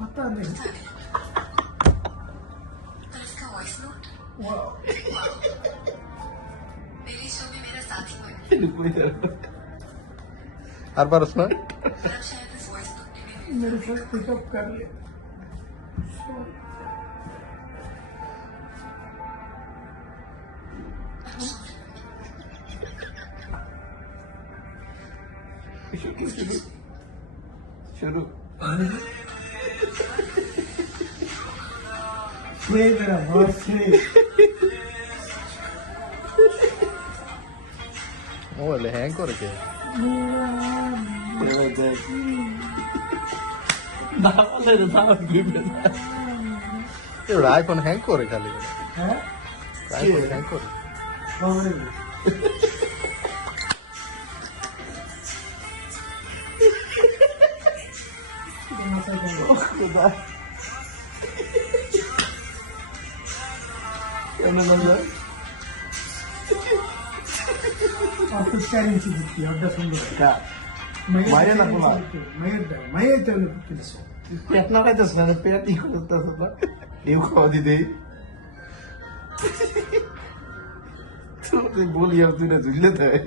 पता नहीं। पर इसका वॉइस नोट वाह, मेरे शो में मेरा साथी बन আর পারস না? गया। अब शायद इस वॉइस नोट ने भी मेरे साथ पिकअप कर ले। শুরু। ये मेरा बॉस है। মোবাইলে হ্যাং করে কে? এবার আইফোন হ্যাং করে খালি हैं? আইফোন হ্যাং করে और कुछ कैरिंग सी दिखती है और दस सुंदर মাইরে না পোলা। मैं तेरे को किसो পেট না খাইতেছ না পেট ই করতেছ না এও খাওয়া দিতে তুই বলি আর তুই না ঝুললে তাই